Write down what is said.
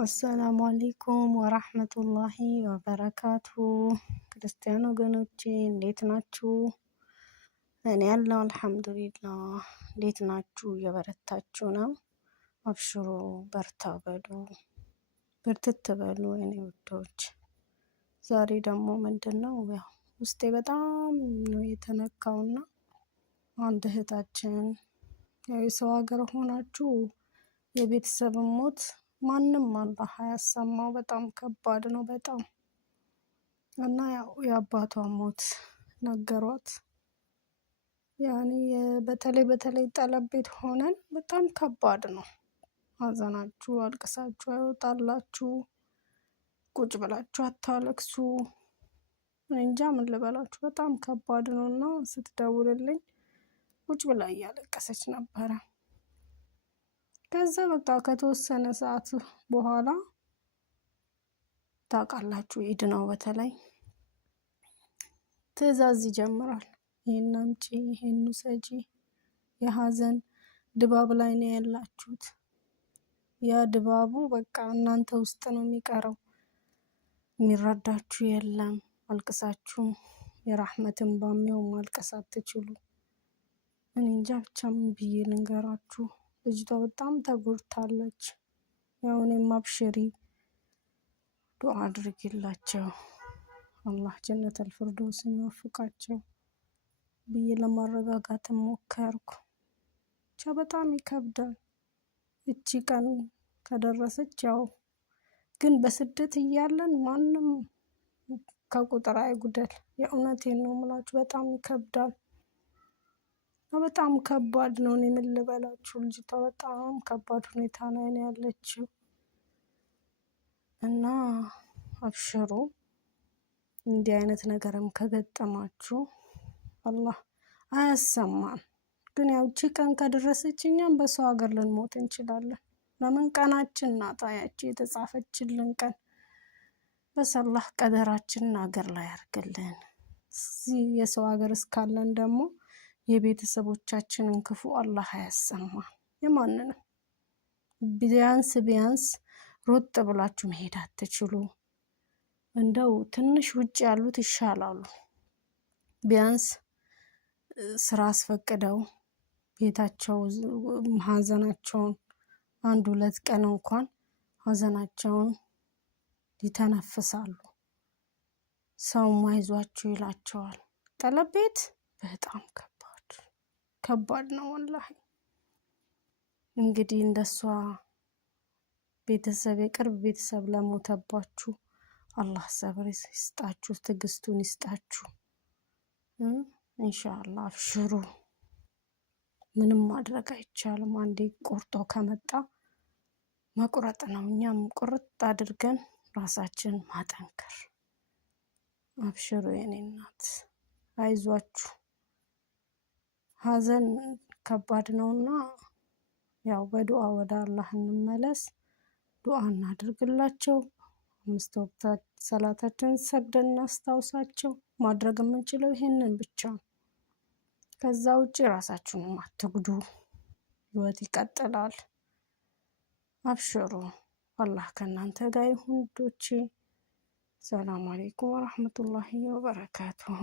አሰላሙ አለይኩም ወራህመቱላሂ ወበረካቱ። ክርስቲያን ወገኖቼ እንዴት ናችሁ? እኔ ያለው አልሐምዱሊላህ። እንዴት ናችሁ? እየበረታችሁ ነው? አብሽሩ፣ በርታ በሉ፣ በርትት በሉ የኔ ውዶች። ዛሬ ደግሞ ምንድነው ያው ውስጤ በጣም ነው የተነካውና አንድ እህታችን ያው የሰው ሀገር ሆናችሁ የቤተሰብ ሞት ማንም አላህ አያሰማው። በጣም ከባድ ነው በጣም እና ያው የአባቷ ሞት ነገሯት። ያኔ በተለይ ጠለብ ቤት ሆነን በጣም ከባድ ነው። ሀዘናችሁ አልቅሳችሁ አይወጣላችሁ፣ ቁጭ ብላችሁ አታለቅሱ። እንጃ ምን ልበላችሁ፣ በጣም ከባድ ነውና ስትደውልልኝ ቁጭ ብላ እያለቀሰች ነበረ። ከዛ በቃ ከተወሰነ ሰዓት በኋላ ታውቃላችሁ ኢድ ነው፣ በተለይ ትዕዛዝ ይጀምራል። ይሄን አምጪ፣ ይሄን ውሰጂ። የሀዘን ድባብ ላይ ነው ያላችሁት። ያ ድባቡ በቃ እናንተ ውስጥ ነው የሚቀረው። የሚረዳችሁ የለም። አልቅሳችሁ የራህመትን ባሚው ማልቀስ አትችሉ። እኔ እንጃ ብቻ ምን ብዬ ልንገራችሁ። ልጅቷ በጣም ተጎድታለች። ያው እኔም አብሽሪ ዱዓ አድርጊላቸው አላህ ጀነተል ፊርደውስን ይወፍቃቸው ብዬ ለማረጋጋት ሞከርኩ። ብቻ በጣም ይከብዳል። እቺ ቀን ከደረሰች ያው ግን በስደት እያለን ማንም ከቁጥር አይጉደል። የእውነቴን ነው የምላችሁ፣ በጣም ይከብዳል። በጣም ከባድ ነው። እኔ ምን ልበላችሁ፣ ልጅቷ በጣም ከባድ ሁኔታ ላይ ነው ያለችው እና አብሽሩ። እንዲህ አይነት ነገርም ከገጠማችሁ አላህ አያሰማን። ግን ያው እቺ ቀን ከደረሰች እኛም በሰው ሀገር ልንሞት እንችላለን። ለምን ቀናችን ናት ያቺ የተጻፈችልን ቀን። በሰላህ ቀደራችንን ሀገር ላይ ያርግልን። እዚህ የሰው ሀገር እስካለን ደግሞ የቤተሰቦቻችንን ክፉ አላህ አያሰማን። የማንንም ቢያንስ ሮጥ ብላችሁ መሄድ አትችሉ። እንደው ትንሽ ውጭ ያሉት ይሻላሉ። ቢያንስ ስራ አስፈቅደው ቤታቸው ሀዘናቸውን 1-2 ቀን እንኳን ሀዘናቸውን ይተነፍሳሉ። ሰው አይዟችሁ ይላቸዋል። ጠለብ ቤት በጣም ከባድ ነው ወላሂ። እንግዲህ እንደሷ ቤተሰብ የቅርብ ቤተሰብ ለሞተባችሁ አላህ ሰብር ይስጣችሁ፣ ትዕግስቱን ይስጣችሁ። ኢንሻአላህ አብሽሩ። ምንም ማድረግ አይቻልም። አንዴ ቆርጦ ከመጣ መቁረጥ ነው። እኛም ቁርጥ አድርገን ራሳችን ማጠንከር። አብሽሩ የኔ እናት፣ አይዟችሁ። ሀዘን ከባድ ነውና ያው በዱዓ ወደ አላህ እንመለስ፣ ዱዓ እናድርግላቸው። 5 ወቅት ሰላታችንን ሰግደን እናስታውሳቸው። ማድረግ የምንችለው ይሄንን ብቻ። ከዛ ውጪ ራሳችሁን አትጉዱ። ህይወት ይቀጥላል። አብሽሩ። አላህ ከእናንተ ጋር ይሁን ዶቼ። ሰላም አለይኩም ወራህመቱላሂ ወበረካቱሁ።